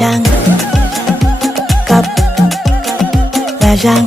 l'argent, cap, l'argent.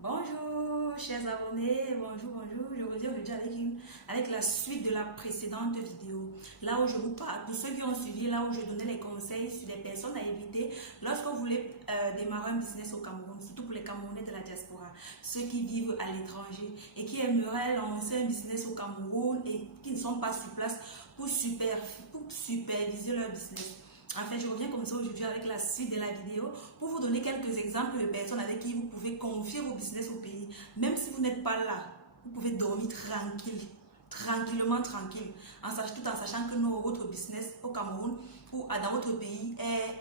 Bonjour chers abonnés, bonjour. Je reviens aujourd'hui avec la suite de la précédente vidéo. Là où je vous parle, pour ceux qui ont suivi, là où je donnais les conseils sur les personnes à éviter lorsque vous voulez démarrer un business au Cameroun, surtout pour les Camerounais de la diaspora, ceux qui vivent à l'étranger et qui aimeraient lancer un business au Cameroun et qui ne sont pas sur place pour superviser leur business. En fait, je reviens comme ça aujourd'hui avec la suite de la vidéo pour vous donner quelques exemples de personnes avec qui vous pouvez confier vos business au pays. Même si vous n'êtes pas là, vous pouvez dormir tranquillement, tout en sachant que votre business au Cameroun ou dans votre pays est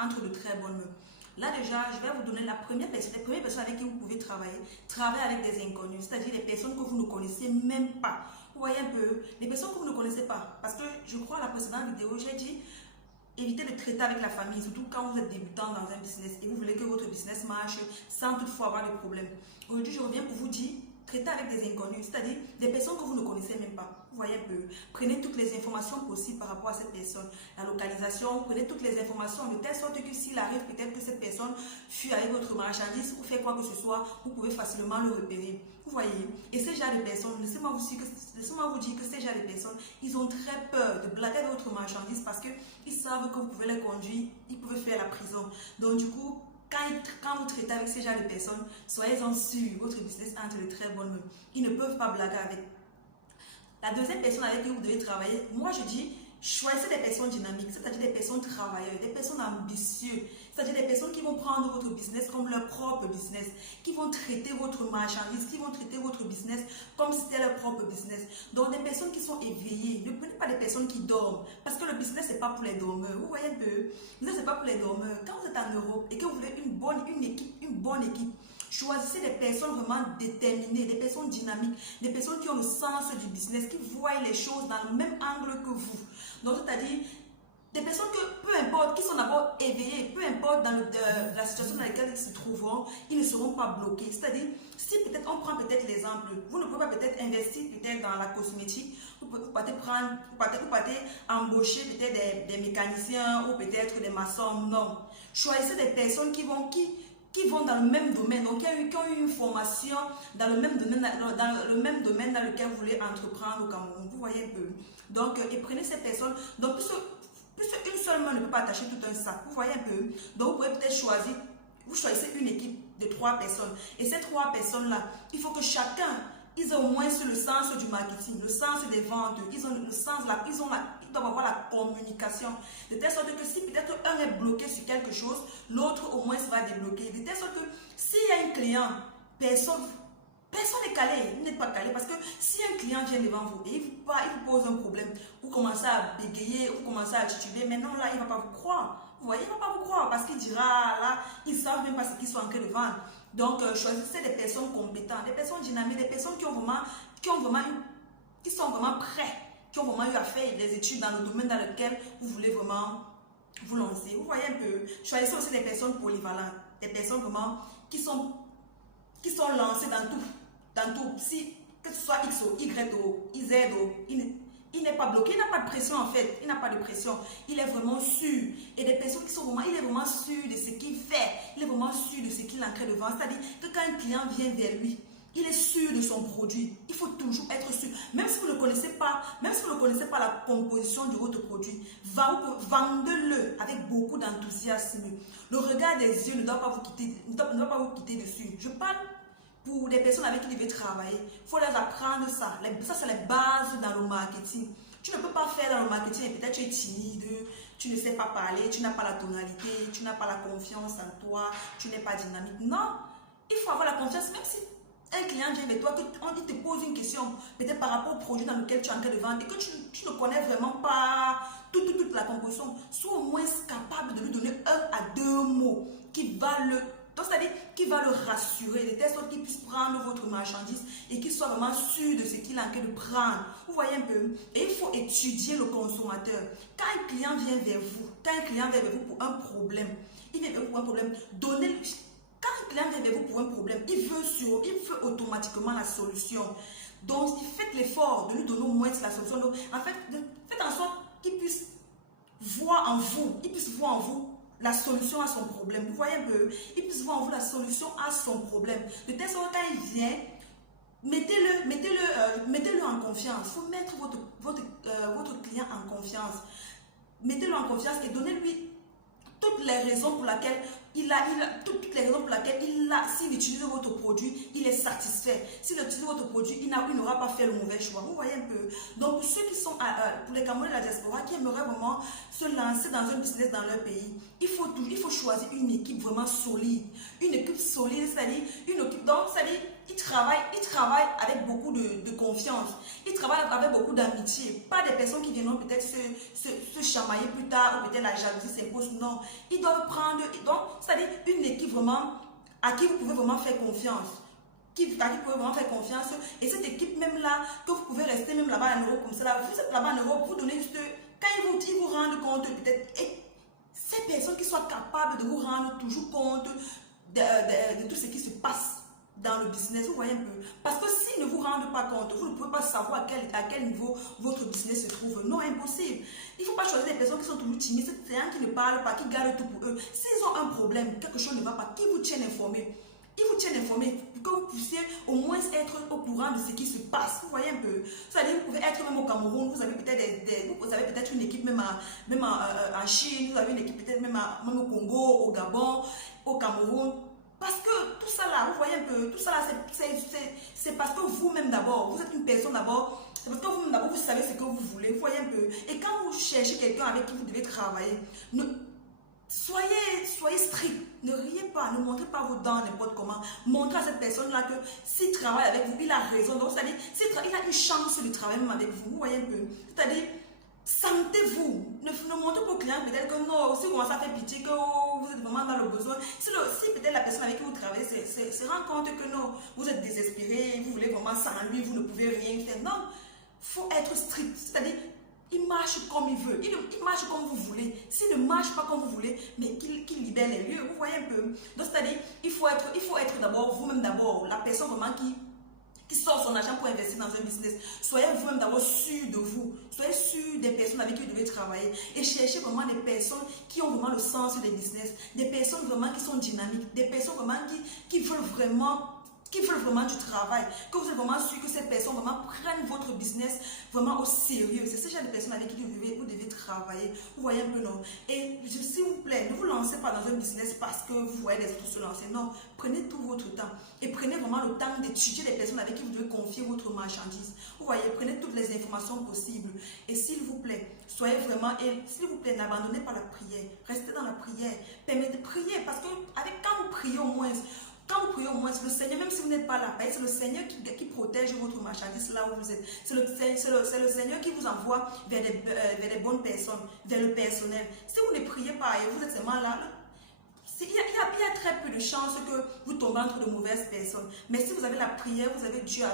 entre de très bonnes mains. Là déjà, je vais vous donner les premières personnes avec qui vous pouvez travailler. Travailler avec des inconnus, c'est-à-dire des personnes que vous ne connaissez même pas. Vous voyez un peu, les personnes que vous ne connaissez pas. Parce que je crois à la précédente vidéo, j'ai dit évitez de traiter avec la famille, surtout quand vous êtes débutant dans un business et vous voulez que votre business marche sans toutefois avoir de problèmes. Aujourd'hui, je reviens pour vous dire, traitez avec des inconnus, c'est-à-dire des personnes que vous ne connaissez même pas. Vous voyez un peu, prenez toutes les informations possibles par rapport à cette personne. La localisation, prenez toutes les informations de telle sorte que s'il arrive peut-être que cette personne fuit avec votre marchandise ou fait quoi que ce soit, vous pouvez facilement le repérer. Vous voyez, et ces genre de personnes, laissez-moi vous dire que ces genre de personnes, ils ont très peur de blaguer avec votre marchandise parce qu'ils savent que vous pouvez les conduire, ils peuvent faire la prison. Donc du coup, quand vous traitez avec ces genre de personnes, soyez-en sûrs, votre business entre de très bonnes mains. Ils ne peuvent pas blaguer avec. La deuxième personne avec qui vous devez travailler, moi je dis, choisissez des personnes dynamiques, c'est-à-dire des personnes travailleuses, des personnes ambitieuses, c'est-à-dire des personnes qui vont prendre votre business comme leur propre business, qui vont traiter votre marchandise, qui vont traiter votre business comme si c'était leur propre business. Donc des personnes qui sont éveillées, ne prenez pas des personnes qui dorment, parce que le business n'est pas pour les dormeurs, vous voyez un peu, le business n'est pas pour les dormeurs. Quand vous êtes en Europe et que vous voulez une bonne équipe, choisissez des personnes vraiment déterminées, des personnes dynamiques, des personnes qui ont le sens du business, qui voient les choses dans le même angle que vous. Donc, c'est-à-dire des personnes que, peu importe, qui sont d'abord éveillées, peu importe dans la situation dans laquelle ils se trouveront, ils ne seront pas bloqués. C'est-à-dire, si peut-être, on prend peut-être l'exemple, vous ne pouvez pas peut-être investir peut-être dans la cosmétique, vous partez embaucher peut-être des mécaniciens ou peut-être des maçons, non. Choisissez des personnes qui vont dans le même domaine, donc qui ont eu une formation dans le même domaine dans lequel vous voulez entreprendre au Cameroun. Vous voyez un peu. Donc, et prenez ces personnes. Donc, plus une seule main ne peut pas attacher tout un sac. Vous voyez un peu. Donc, vous pouvez peut-être choisissez une équipe de 3 personnes. Et ces 3 personnes-là, il faut que chacun, ils ont au moins le sens du marketing, le sens des ventes, ils ont le sens, ils doivent avoir la communication. De telle sorte que si peut-être un est bloqué sur quelque chose, l'autre au moins va débloquer. De telle sorte que s'il y a un client, personne n'est calé, vous n'êtes pas calé parce que si un client vient devant vous et il vous pose un problème, vous commencez à bégayer, vous commencez à tituber, maintenant là, il ne va pas vous croire. Vous voyez, il ne va pas vous croire parce qu'il dira, là, ils ne savent même pas ce qu'ils sont en train de vendre. Donc, choisissez des personnes compétentes, des personnes dynamiques, des personnes qui sont vraiment prêtes, qui ont vraiment eu à faire des études dans le domaine dans lequel vous voulez vraiment vous lancer. Vous voyez un peu. Choisissez aussi des personnes polyvalentes, des personnes vraiment qui sont lancées dans tout. Si, que ce soit X ou Y ou Z ou il n'est pas bloqué, il n'a pas de pression en fait, il n'a pas de pression, il est vraiment sûr. Et des personnes qui sont vraiment, il est vraiment sûr de ce qu'il fait, il est vraiment sûr de ce qu'il est en train de vendre. C'est-à-dire que quand un client vient vers lui, il est sûr de son produit. Il faut toujours être sûr. Même si vous ne connaissez pas la composition de votre produit, vendez-le avec beaucoup d'enthousiasme. Le regard des yeux ne doit pas vous quitter dessus. Je parle pour des personnes avec qui vous devez travailler. Il faut leur apprendre ça. Ça, c'est les bases dans le marketing. Tu ne peux pas faire dans le marketing et peut-être tu es timide, tu ne sais pas parler, tu n'as pas la tonalité, tu n'as pas la confiance en toi, tu n'es pas dynamique. Non, il faut avoir la confiance, même si un client vient vers toi, il te pose une question, peut-être par rapport au produit dans lequel tu es en train de vendre et que tu ne connais vraiment pas toute la composition. Sois au moins capable de lui donner 1 à 2 mots qui va c'est-à-dire qui va le rassurer, de telle sorte qu'il puisse prendre votre marchandise et qu'il soit vraiment sûr de ce qu'il est en train de prendre. Vous voyez un peu? Et il faut étudier le consommateur. Quand un client vient vers vous, pour un problème, donnez-lui. Quand un client vient vers vous pour un problème, il veut automatiquement la solution. Donc, faites l'effort de lui donner au moins la solution. Donc, en fait, faites en sorte qu'il puisse voir en vous, la solution à son problème. Vous voyez un peu, il puisse voir en vous la solution à son problème. De telle sorte que quand il vient, mettez-le en confiance. Il faut mettre votre client en confiance. Mettez-le en confiance et donnez-lui toutes les raisons pour lesquelles s'il utilise votre produit, il est satisfait. S'il utilise votre produit, il n'aura pas fait le mauvais choix. Vous voyez un peu. Donc, pour ceux qui sont, pour les Camerounais de la diaspora, qui aimeraient vraiment se lancer dans un business dans leur pays, il faut choisir une équipe vraiment solide. Une équipe solide, c'est-à-dire une équipe, donc, c'est-à-dire, il travaille avec beaucoup de confiance. Il travaille avec beaucoup d'amitié. Pas des personnes qui viendront peut-être se chamailler plus tard ou peut-être la jalousie s'impose. Non. Ils doivent prendre, donc, c'est-à-dire une équipe vraiment à qui vous pouvez vraiment faire confiance. À qui vous pouvez vraiment faire confiance. Et cette équipe même là, que vous pouvez rester même là-bas en Europe comme ça, là, vous êtes là-bas en Europe, vous donnez juste, quand ils vous rendent compte peut-être, et ces personnes qui soient capables de vous rendre toujours compte de tout ce qui se passe dans le business, vous voyez un peu. Parce que s'ils ne vous rendent pas compte, vous ne pouvez pas savoir à quel niveau votre business se trouve. Non, impossible. Il ne faut pas choisir des personnes qui sont toujours timides, c'est gens qui ne parlent pas, qui gardent tout pour eux. S'ils ont un problème, quelque chose ne va pas, qui vous tiennent informé. Ils vous tiennent informé pour que vous puissiez au moins être au courant de ce qui se passe. Vous voyez un peu. C'est-à-dire, vous pouvez être même au Cameroun, vous avez peut-être une équipe même en Chine, vous avez une équipe peut-être même au Congo, au Gabon, au Cameroun. Parce que tout ça là, vous voyez un peu, tout ça là, c'est parce que vous-même d'abord, vous êtes une personne d'abord, c'est parce que vous-même d'abord, vous savez ce que vous voulez, vous voyez un peu. Et quand vous cherchez quelqu'un avec qui vous devez travailler, soyez strict, ne riez pas, ne montrez pas vos dents n'importe comment. Montrez à cette personne-là que s'il travaille avec vous, il a raison. Donc, c'est-à-dire, il a une chance de travailler même avec vous, vous voyez un peu. C'est-à-dire, sentez-vous. Ne montrez pas au client peut-être que non, si vous commencez à faire pitié, que vous êtes vraiment dans le besoin. Si peut-être la personne avec qui vous travaillez se rend compte que non, vous êtes désespéré, vous voulez vraiment sans lui, vous ne pouvez rien faire. Non, il faut être strict. C'est-à-dire, il marche comme il veut. Il marche comme vous voulez. S'il ne marche pas comme vous voulez, mais qu'il libère les lieux. Vous voyez un peu. Donc, c'est-à-dire, il faut être d'abord, vous-même d'abord, la personne vraiment qui sort son argent pour investir dans un business. Soyez vous-même d'abord sûr de vous. Soyez sûr des personnes avec qui vous devez travailler. Et cherchez vraiment des personnes qui ont vraiment le sens des business. Des personnes vraiment qui sont dynamiques. Des personnes vraiment qui veulent vraiment du travail. Que vous êtes vraiment sûr que ces personnes vraiment prennent votre business vraiment au sérieux. C'est ce genre de personnes avec qui vous devez travailler. Vous voyez un peu, non? Et s'il vous plaît, ne vous lancez pas dans un business parce que vous voyez les autres se lancer. Non, prenez tout votre temps. Et prenez vraiment le temps d'étudier les personnes avec qui vous devez confier votre marchandise. Vous voyez, prenez toutes les informations possibles. Et s'il vous plaît, soyez vraiment, et s'il vous plaît, n'abandonnez pas la prière. Restez dans la prière. Permettez de prier parce que quand vous priez au moins, le Seigneur, même si vous n'êtes pas là, c'est le Seigneur qui protège votre marchandise là où vous êtes. C'est le Seigneur qui vous envoie vers les bonnes personnes, vers le personnel. Si vous ne priez pas et vous êtes seulement là, il y a très peu de chances que vous tombez entre de mauvaises personnes. Mais si vous avez la prière, vous avez Dieu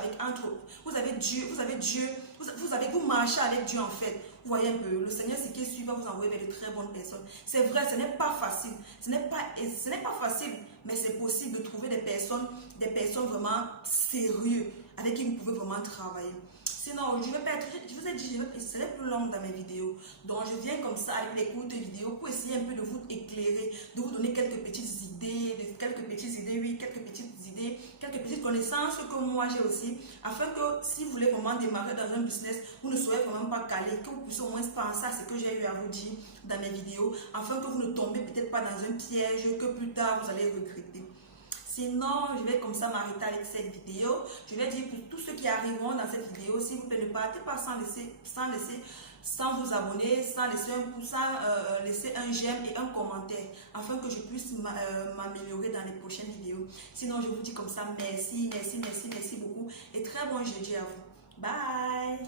vous marchez avec Dieu en fait. Vous voyez un peu, le Seigneur, ce qui suit, va vous envoyer vers de très bonnes personnes. C'est vrai, ce n'est pas facile. Ce n'est pas facile, mais c'est possible de trouver des personnes vraiment sérieuses avec qui vous pouvez vraiment travailler. Sinon, je vous ai dit, je serai plus longue dans mes vidéos. Donc, je viens comme ça avec les courtes vidéos pour essayer un peu de vous éclairer, de vous donner quelques petites idées, quelques petites connaissances que moi j'ai aussi, afin que si vous voulez vraiment démarrer dans un business, vous ne soyez vraiment pas calé, que vous puissiez au moins penser à ce que j'ai eu à vous dire dans mes vidéos, afin que vous ne tombez peut-être pas dans un piège que plus tard vous allez regretter. Sinon, je vais comme ça m'arrêter avec cette vidéo. Je vais dire pour tous ceux qui arriveront dans cette vidéo, s'il vous plaît, ne partez pas sans vous abonner, sans laisser un j'aime et un commentaire, afin que je puisse m'améliorer dans les prochaines vidéos. Sinon, je vous dis comme ça, merci beaucoup et très bon jeudi à vous. Bye!